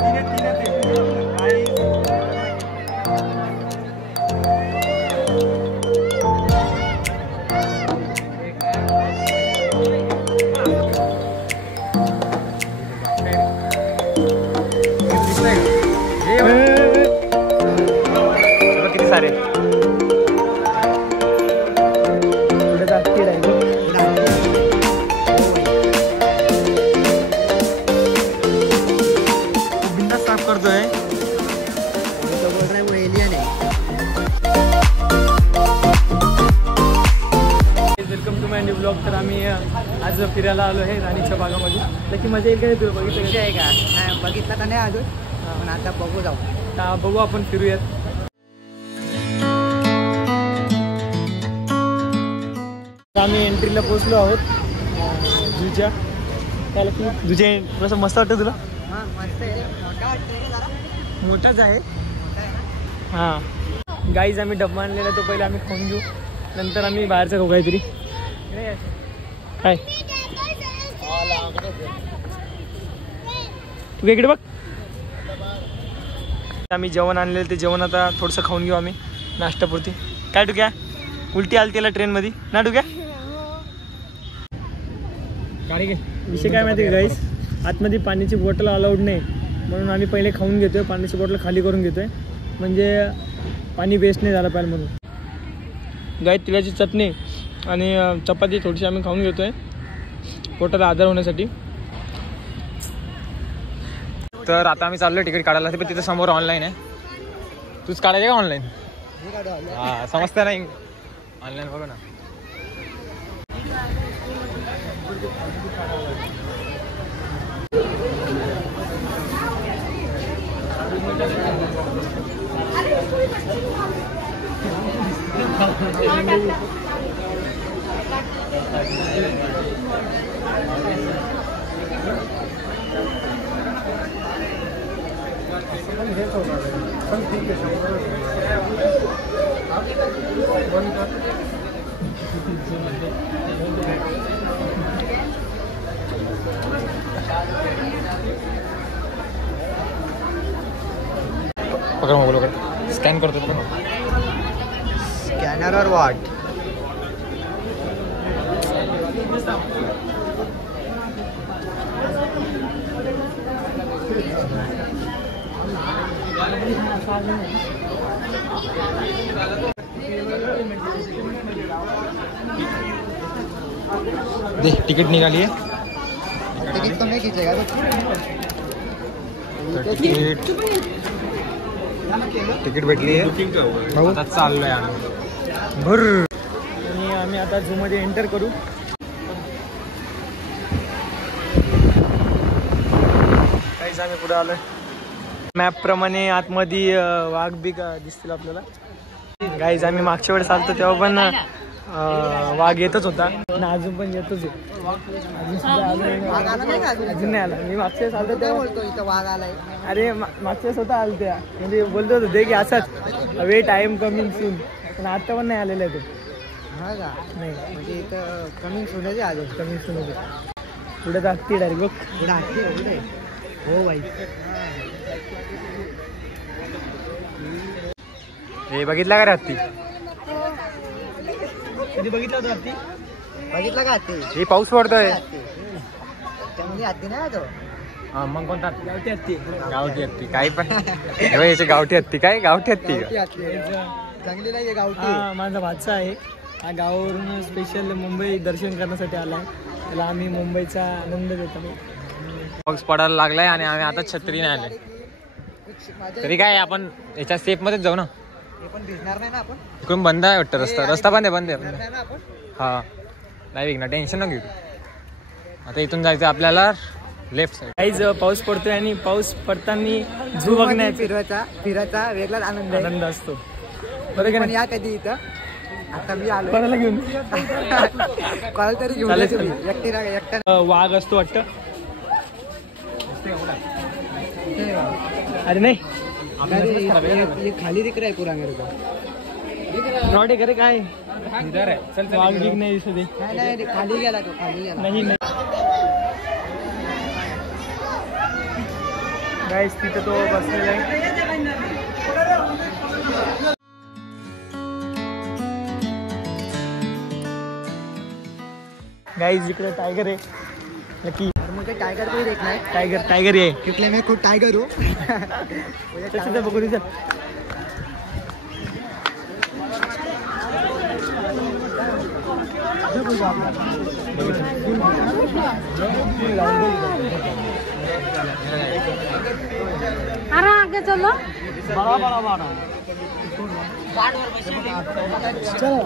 किती सारे बिंदास साफ करतोय. Welcome to my new blog. तर आम्ही आज फिरायला आलो आहे राणीच्या बागामध्ये. नक्की मजा येईल काय तुला? बघितलं आहे का? नाही बघितलं का नाही अजून, पण आता बघू जाऊ. आता बघू आपण फिरूयात. आम्ही एंट्रीला पोहोचलो आहोत झूच्या. त्याला की तुझे कसं मस्त वाटतं तुला? मोठाच आहे. हां गाईज आम्ही डब्बा आणलेला तो पहिले आम्ही खाऊन घेऊ, नंतर आम्ही बाहेरचं खाऊ काहीतरी. काय तू इकडे बघ. आम्ही जेवण आणलेलं ते जेवण आता थोडंसं खाऊन घेऊ आम्ही नाश्त्यापुरती. काय टुक्या उलटी आली त्याला ट्रेनमध्ये ना टुक्या? गाडी घे. विषय काय माहिती आहे गाईस, आतमध्ये पाण्याची बॉटल अलाउड नाही म्हणून आम्ही पहिले खाऊन घेतोय. पाण्याची बॉटल खाली करून घेतोय म्हणजे पाणी वेस्ट नाही झालं पाहिजे म्हणून. गाई तिळाची चटणी आणि चपाती थोडीशी आम्ही खाऊन घेतोय पोटाला आधार होण्यासाठी. तर आता आम्ही चाललोय तिकीट काढायला. पण तिथं समोर ऑनलाईन आहे. तूच काढायचं का ऑनलाईन? हां समजतं नाही ऑनलाईन बघू ना. पकड़ मोबाइल पकड़. स्कॅन करतो बघा. स्कॅनर और व्हाट? दे तिकीट निघाली आहे. तिकीट तो नाही खींचेगा. तिकीट भेटली आहे. आता चाललोय आम्ही भर. आणि आम्ही आता झूमध्ये एंटर करू. काहीच आम्ही पुढे आलोय. मॅप प्रमाणे आतमध्ये वाघ बी दिसतील आपल्याला. गाईज आम्ही मागच्या वेळेस आलतो तेव्हा पण वाघ येतच होता आणि अजून पण येतच आहे. अजून नाही आला. मी मागच्या वेळेस आलतो तेव्हा बोलतो वाघ आलाय. अरे मागच्या वेळेस होता आल त्या म्हणजे बोलतो होतो दे की असाच wait I am coming soon, पण आता पण नाही आलेलं आहे ते. हा का? नाही म्हणजे इथं कमिंग सून आहे. आज कमिंग सून होते. पुढे जागते डायरेक्ट बघ. पुढे असते. हो बाई. हे बघितला का रे हत्ती? कधी बघितला होता हत्ती? बघितला का हत्ती? हे पाऊस पडतोय त्यामध्ये हत्ती नाही तो. हा मग कोणता? गावठी हत्ती. गावठी हत्ती काय पण याचे गावठी हत्ती. काय गावठी हत्ती चांगली नाही गावठी. हा माझा भाचा आहे. हा गावावरून स्पेशल मुंबई दर्शन करण्यासाठी आलाय. त्याला आम्ही मुंबईचा आनंद देतो. पाऊस पडायला लागलाय आणि आम्ही आता छत्री नाही आले तरी काय आपण याच्या सेफ मध्येच जाऊ ना. पण भिजणार नाही ना आपण. इकडून बंद आहे वाटतं रस्ता. रस्ता बंद आहे. हा नाही विकणार. टेन्शन न घेऊ. आता इथून जायचं आपल्याला लेफ्ट साईड. काहीच पाऊस पडतोय आणि पाऊस पडताना झू बघण्याचा फिरायचा वेगळाच आनंद असतो. बरं का? या कधी इथं आता मी आलो कोणाला घेऊन कॉल तरी घेऊन एकट्या. वाघ असतो वाटतं. अरे नाही खाली दिख रहा है पूरा मेरे को. रॉड करे काय इधर है. वाघ दिख नाही दिसत. नाही खाली गेला तो. खाली गेला नाही. गाईस तिथे तो बसलेला आहे. गाइस इकडे टाइगर है लकी. मुझे टाइगर को ही देखना है. टाइगर टाइगर है क्योंकि मैं खुद टाइगर हूँ. चल बघू दे. अरे आगे चलो. बड़ा बड़ा बड़ा चलो.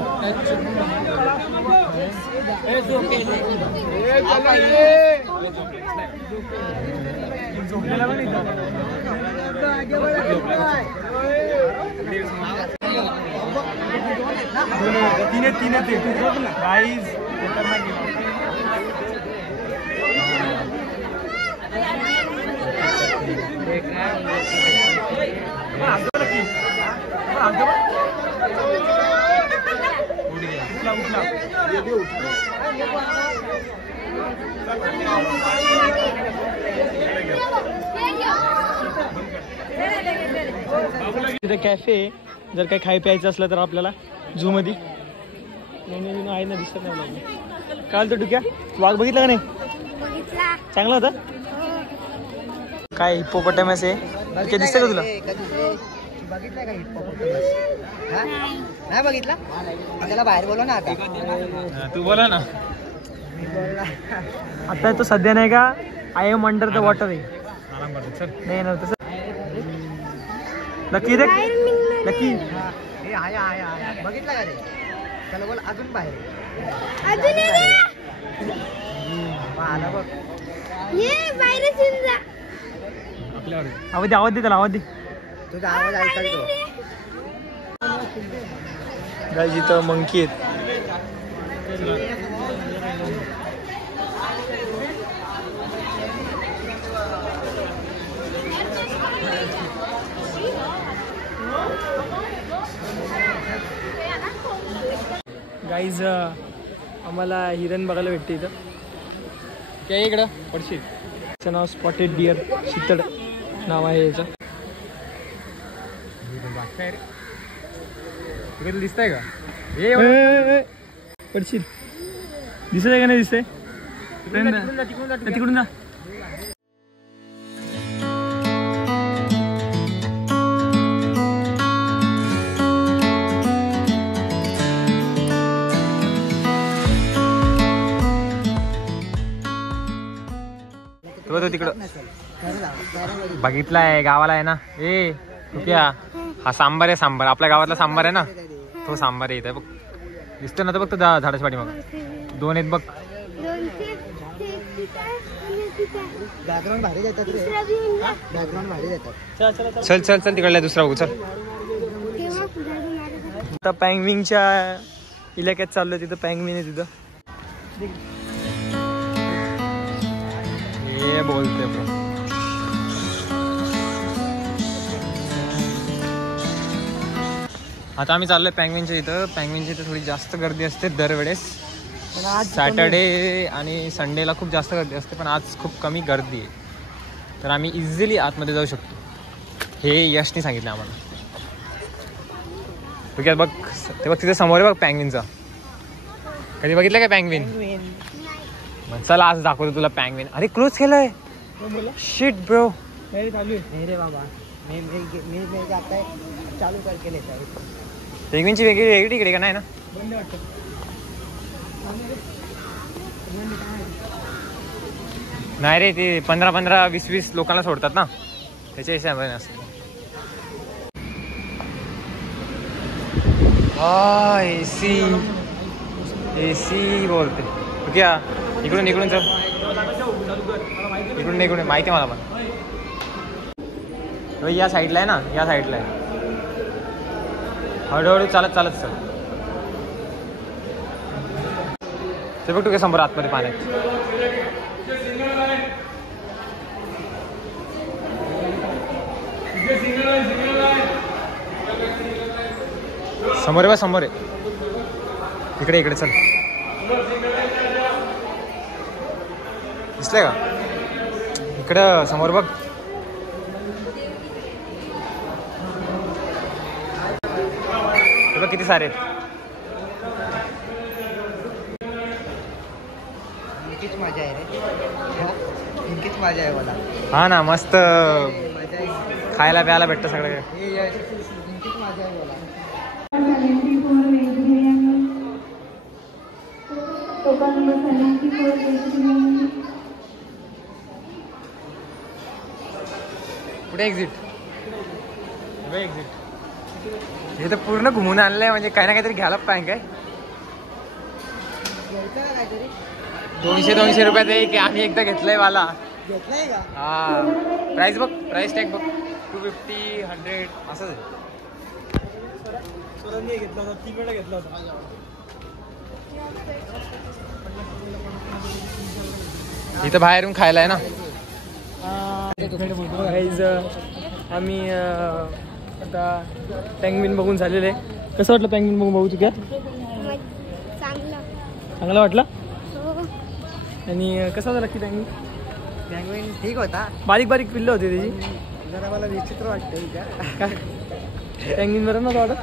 तीन गाइस तिथे कॅफे जर काही खाय प्यायचं असलं तर आपल्याला झू मध्ये आहे ना. दिसत नाही मला. काल तो डुक्या वाघ बघितला का नाही? चांगला होता. काय हिप्पोपोटॅमस आहे? काय दिसतं का तुला? बघितलं का हिप्पोपोटॅमस? नाही बघितला. त्याला बाहेर बोलव ना आता. तू बोला ना. मी बोलला. आता तो सध्या नाही का I am under the water आहे. नाही ना तसं. नक्की रे नक्की. बघितला का रे? त्याला बोल अजून बाहेर. आला बघ. आवाज दे त्याला. आवाज दे. तुझा आवाज ऐकाल तो. गाईस इथं मंकी आहेत. गाईज आम्हाला हिरण बघायला भेटते इथं. काय इकडं पडशील. त्याचं नाव स्पॉटेड डिअर शितड नाव आहे याचं. दिसतंय का? पडशील. दिसत आहे का नाही? दिसतंय. तिकडून जा. तिकडं बघितलाय गावाला आहे ना. ए क्या हा सांबार आहे. सांबार आपल्या गावातला सांबार आहे ना. तो सांबार आहे इथं बघ. दिसतो ना तर बघ. तो झाडाच्या पाठी मग 2 आहेत बघ. बॅकग्राऊंड भारी देतात रे. बॅकग्राऊंड भारी देतात. चल चल चल तिकडला दुसरा बघू. चल आता पँगविंगच्या इलाक्यात चाललोय. तिथं पँगविंग आहे. तिथं हे बोलते ब्रो. आता आम्ही चाललोय पँगविनच्या इथं. पँगविनच्या इथं थोडी जास्त गर्दी असते दरवेळेस. सॅटर्डे आणि संडेला खूप जास्त गर्दी असते. पण आज खूप कमी गर्दी आहे. तर आम्ही इझिली आतमध्ये जाऊ शकतो. हे यशनी सांगितलं आम्हाला. बघ बघ ते बघ तिथे समोर आहे बघ पँगविनचा. कधी बघितलं काय पँगविन? चला आज दाखवतो तुला पँगविन. अरे क्लोज केलंय. Shit bro. नाही रे बाबा. मी आता चालू करके लेता है. पेंग्विनची वेगळी तिकडे का नाही ना? नाही रे. ते 15-15, 20-20 लोकांना सोडतात ना. त्याच्या हिशोबाने असतं. एसी एसी बोलते क्या. इकडून इकडून चल. इकडून माहिती आहे मला. पण या साईडला आहे ना. या साईडला आहे. हळूहळू चालत चालत चल. ते बघ तू काय समोर आतमध्ये पाण्यात. समोर आहे बा. समोर आहे. इकडे इकडे चल. दिसलंय का? इकडं समोर बघ. किती सारे आहेत. इनकीच मजा आहे रे, इनकीच मजा आहे मला. हा ना, मस्त मजा आहे, खायला प्यायला भेटतं सगळं. इनकीच मजा आहे मला. कुठे एक्झिट? हे तर पूर्ण घुमून आणलंय, म्हणजे काही ना काहीतरी घ्यायला पाहिजे. काय 200 रुपयात आहे की आम्ही एकदा घेतलंय वाला. घेतलाय का? हा, प्राइस बघ, प्राइस टॅग बघ, 250, 100 असंच आहे. घेतला होता, 3 वेळा घेतला होता. इथं बाहेरून खायला आहे ना. आम्ही आता पेंग्विन बघून झालेले. कसं वाटलं पेंग्विन बघून? बघू तुझ्या चांगलं वाटलं. आणि कसं होतं नक्की पेंग्विन? पेंग्विन ठीक होता, बारीक बारीक पिल्लं होते त्याची. जरा मला विचित्र वाटतं पेंग्विन बरोबर नव्हतं वाटत.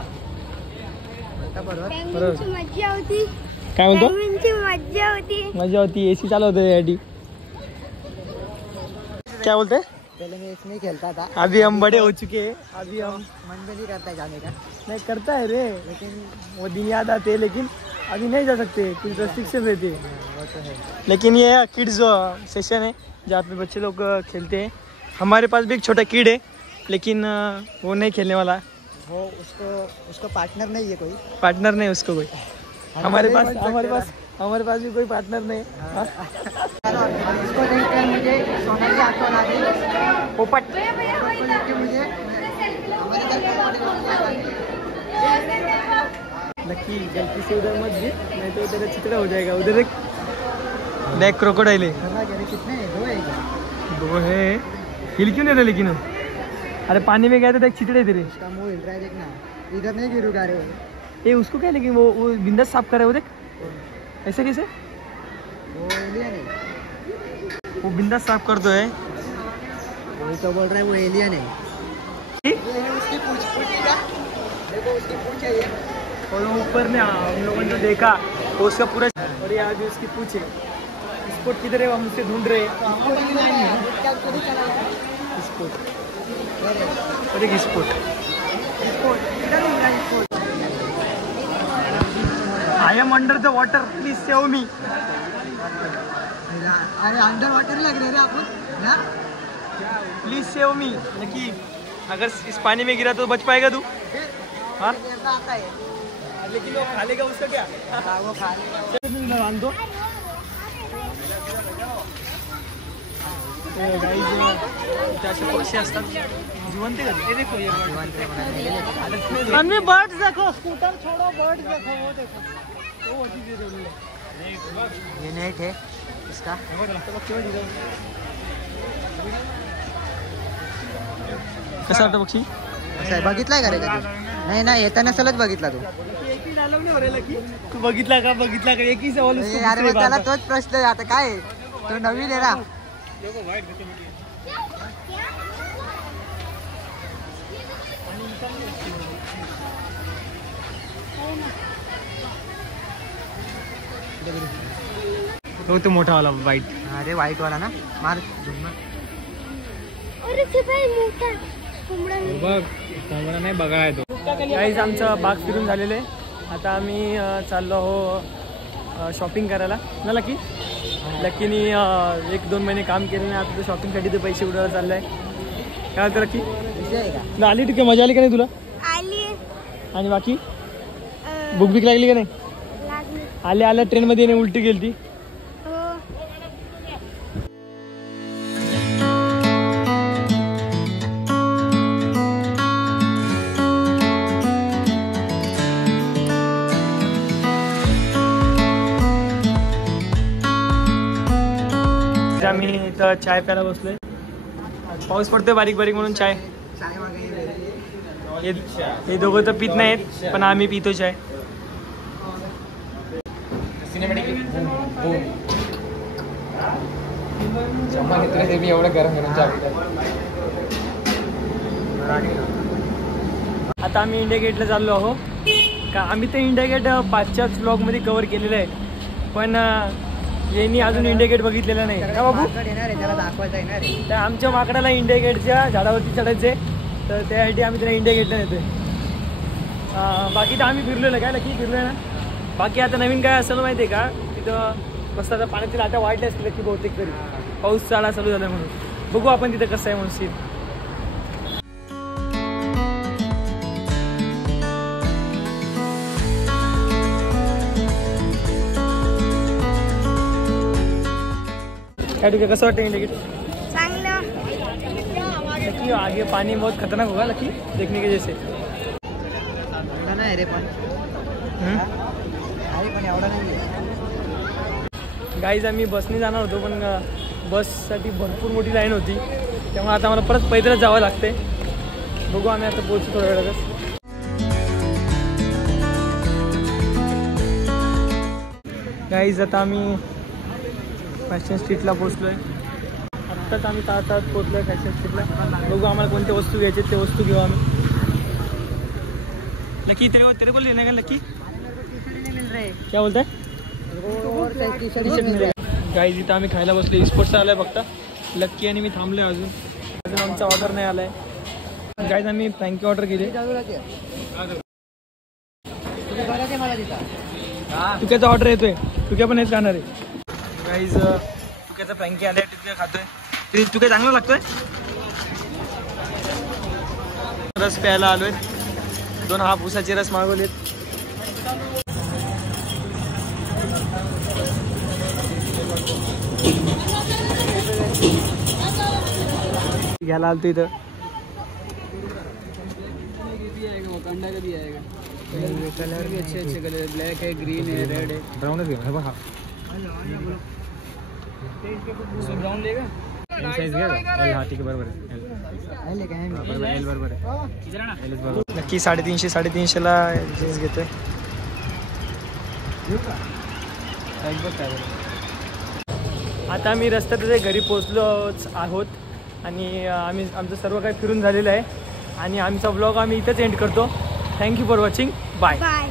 बरोबर. मज्जा होती. काय म्हणतो? मज्जा होती. एसी चालू होते यासाठी. क्या बोलते? पहले मैं इसमें खेलता था, अभी हम बड़े हो चुके हैं. अभी हम मन में नहीं करता जाने का, नहीं करता है रे, लेकिन वो दिन याद आते हैं. लेकिन अभी नहीं जा सकते, कुछ रेस्ट्रिक्शन रहते हैं. वो तो है. लेकिन ये किड्स सेशन है जहाँ पे बच्चे लोग खेलते हैं. हमारे पास भी एक छोटा किड है, लेकिन वो नहीं खेलने वाला. वो उसको पार्टनर नहीं है कोई. पार्टनर नहीं उसको कोई. हमारे पास भी कोई पार्टनर नहीं. हाँ? इसको देखकर मुझे सोनाली आंखों आ गई. पोपट. इसको देखकर मुझे हमारे घर लकी गलती से उधर मत गिर, नहीं तो तेरा चितड़ा हो जाएगा. उधर एक देख क्रोकोडाइल है. कितने हैं? 2 है क्या? 2 है. हिल क्यों नहीं रहे लेकिन? अरे पानी में गया तो देख चितड़े तेरे. उसका मुंह हिल रहा है, देखना. इधर नहीं गिरूंगा रे. ये उसको क्या, लेकिन वो बिंदास साफ कर रहा है. वो देख ऐसे कैसे वो एलियन है. वो बिंदास साफ कर दो है. वही तो बोल रहा है, वो एलियन है. ये है उसकी पूंछ का. देखो उसकी पूंछ है ये. और वो ऊपर में हम लोगों ने जो देखा तो उसका पूरा, और ये आगे उसकी पूछ है. स्पोर्ट किधर है? हम उससे ढूंढ रहे हैं. स्पोर्ट और एक sport. I am under the water, please save me. अरे अंडर वाटर लग रहे रे आपण ना. Please save me. लकी अगर इस पानी में गिरा तो बच पाएगा तू? हाँ, आता है. लेकिन वो खा लेगा उसका क्या? वो खा लेगा. बांध दो. असे पक्षी असतात जिवंत का? ते देखो आणि बर्ड्स देखो. स्कूटर छोड़ो, बर्ड्स देखो. वो देखो, वो ये नेट है इसका. कसा वाटतं पक्षी? बघितलाय का रे? नाही ना, येताना सलग बघितला तू. तू बघितला का? एकही सवाल. अरे मग त्याला तोच प्रश्न आहे आता. काय तो नवीन आहे ना. तो मोठा वाला वाईट. अरे व्हाईट वाला ना. मार. कोंबडा नाही बघा तो. काहीच आमचं बाग फिरून झालेलं आहे. आता आम्ही चाललो हो शॉपिंग करायला ना. लकीनी 1-2 महिने काम केलं नाही. आता शॉपिंगसाठी ते पैसे उडवायला चाललंय. काय होतं लकी? तुला आली ठीक आहे? मजा आली का नाही तुला? आली. आणि बाकी भूक भीक लागली का नाही? आल्या ट्रेनमध्ये येणे उलटी गेली ती. आम्ही इथं चाय प्यायला बसलोय. पाऊस पडतोय बारीक बारीक म्हणून चाय. हे दोघं तर पित नाहीत, पण आम्ही पितो चाय. एवढं गरम गरम चाय. आता आम्ही इंडिया गेटला चाललो आहो. का आम्ही तर इंडिया गेट 5च्याच ब्लॉगमध्ये कव्हर केलेलं आहे, पण यांनी अजून इंडिया गेट बघितलेलं नाही का बाबू? येणार आहे, त्याला दाखवायचं येणार आहे. तर आमच्या माकडाला इंडिया गेटच्या झाडावरती चढायचे, तर त्यासाठी आम्ही त्याला इंडिया गेटला नेतोय. बाकी तर आम्ही फिरलेलो काय नक्की फिरलोय ना. बाकी आता नवीन काय असेल माहिती आहे का, तिथं मस्त आता पाण्याची लाटा वाढल्या असतील की बहुतेक तरी पाऊस चाळा चालू झाला म्हणून. बघू आपण तिथं कसं आहे म्हणून सीन. काय ठीक आहे, कसं वाटतं इंडिया गेट? चांगलं. लकी आगे पानी बहुत खतरनाक होगा लकी देखने के जैसे. एवढा नाही रे पण आहे, पण एवढा नाही आहे. गाईज आम्ही बसने जाणार होतो, पण बससाठी भरपूर मोठी लाईन होती, त्यामुळे आता मला परत पैदलच जावं लागते. बघू आम्ही आता पोहोचू थोड्या वेळातच. गाईज आता आम्ही फॅशन स्ट्रीटला पोहोचलो आहे. आत्ताच आम्ही तास पोहोचलो आहे फॅशन स्ट्रीटला. बघू आम्हाला कोणत्या वस्तू घ्यायचे ते वस्तू घेऊ आम्ही. लकी तेरे को लेने का लकी क्या बोलताय? गाईज इथं आम्ही खायला बसलो. स्पोर्ट्स आलाय फक्त लक्की आणि मी थांबलोय. अजून आमचा ऑर्डर नाही आलाय. गाईज आम्ही फ्रँकी ऑर्डर केली. तुक्याचा ऑर्डर येतोय, तुक्या पण हेच खाणार आहे. गाईज तुक्याचा फ्रँकी आलाय, तुक्या खातोय. तुक्या चांगला लागतोय. रस प्यायला आलोय. 2 हापूसाचे रस मागवलेत. घ्यायला आलतो इथं. वकांडा का भी आएगा. कलर भी अच्छे अच्छे कलर, ब्लैक है, ग्रीन है, रेड है, ब्राउन है बघा. ब्राउन लेगा. साइज घ्या. हा ठीक आहे, बरोबर आहे. एल बरोबर आहे. नक्की 350-350ला जीन्स घेतोय. आता आम्ही रस्त्यातच घरी पोहोचलोच आहोत आणि आमचं सर्व काही फिरून झालेलं आहे आणि आमचा ब्लॉग आम्ही इथंच एंड करतो. Thank you for watching. Bye. Bye.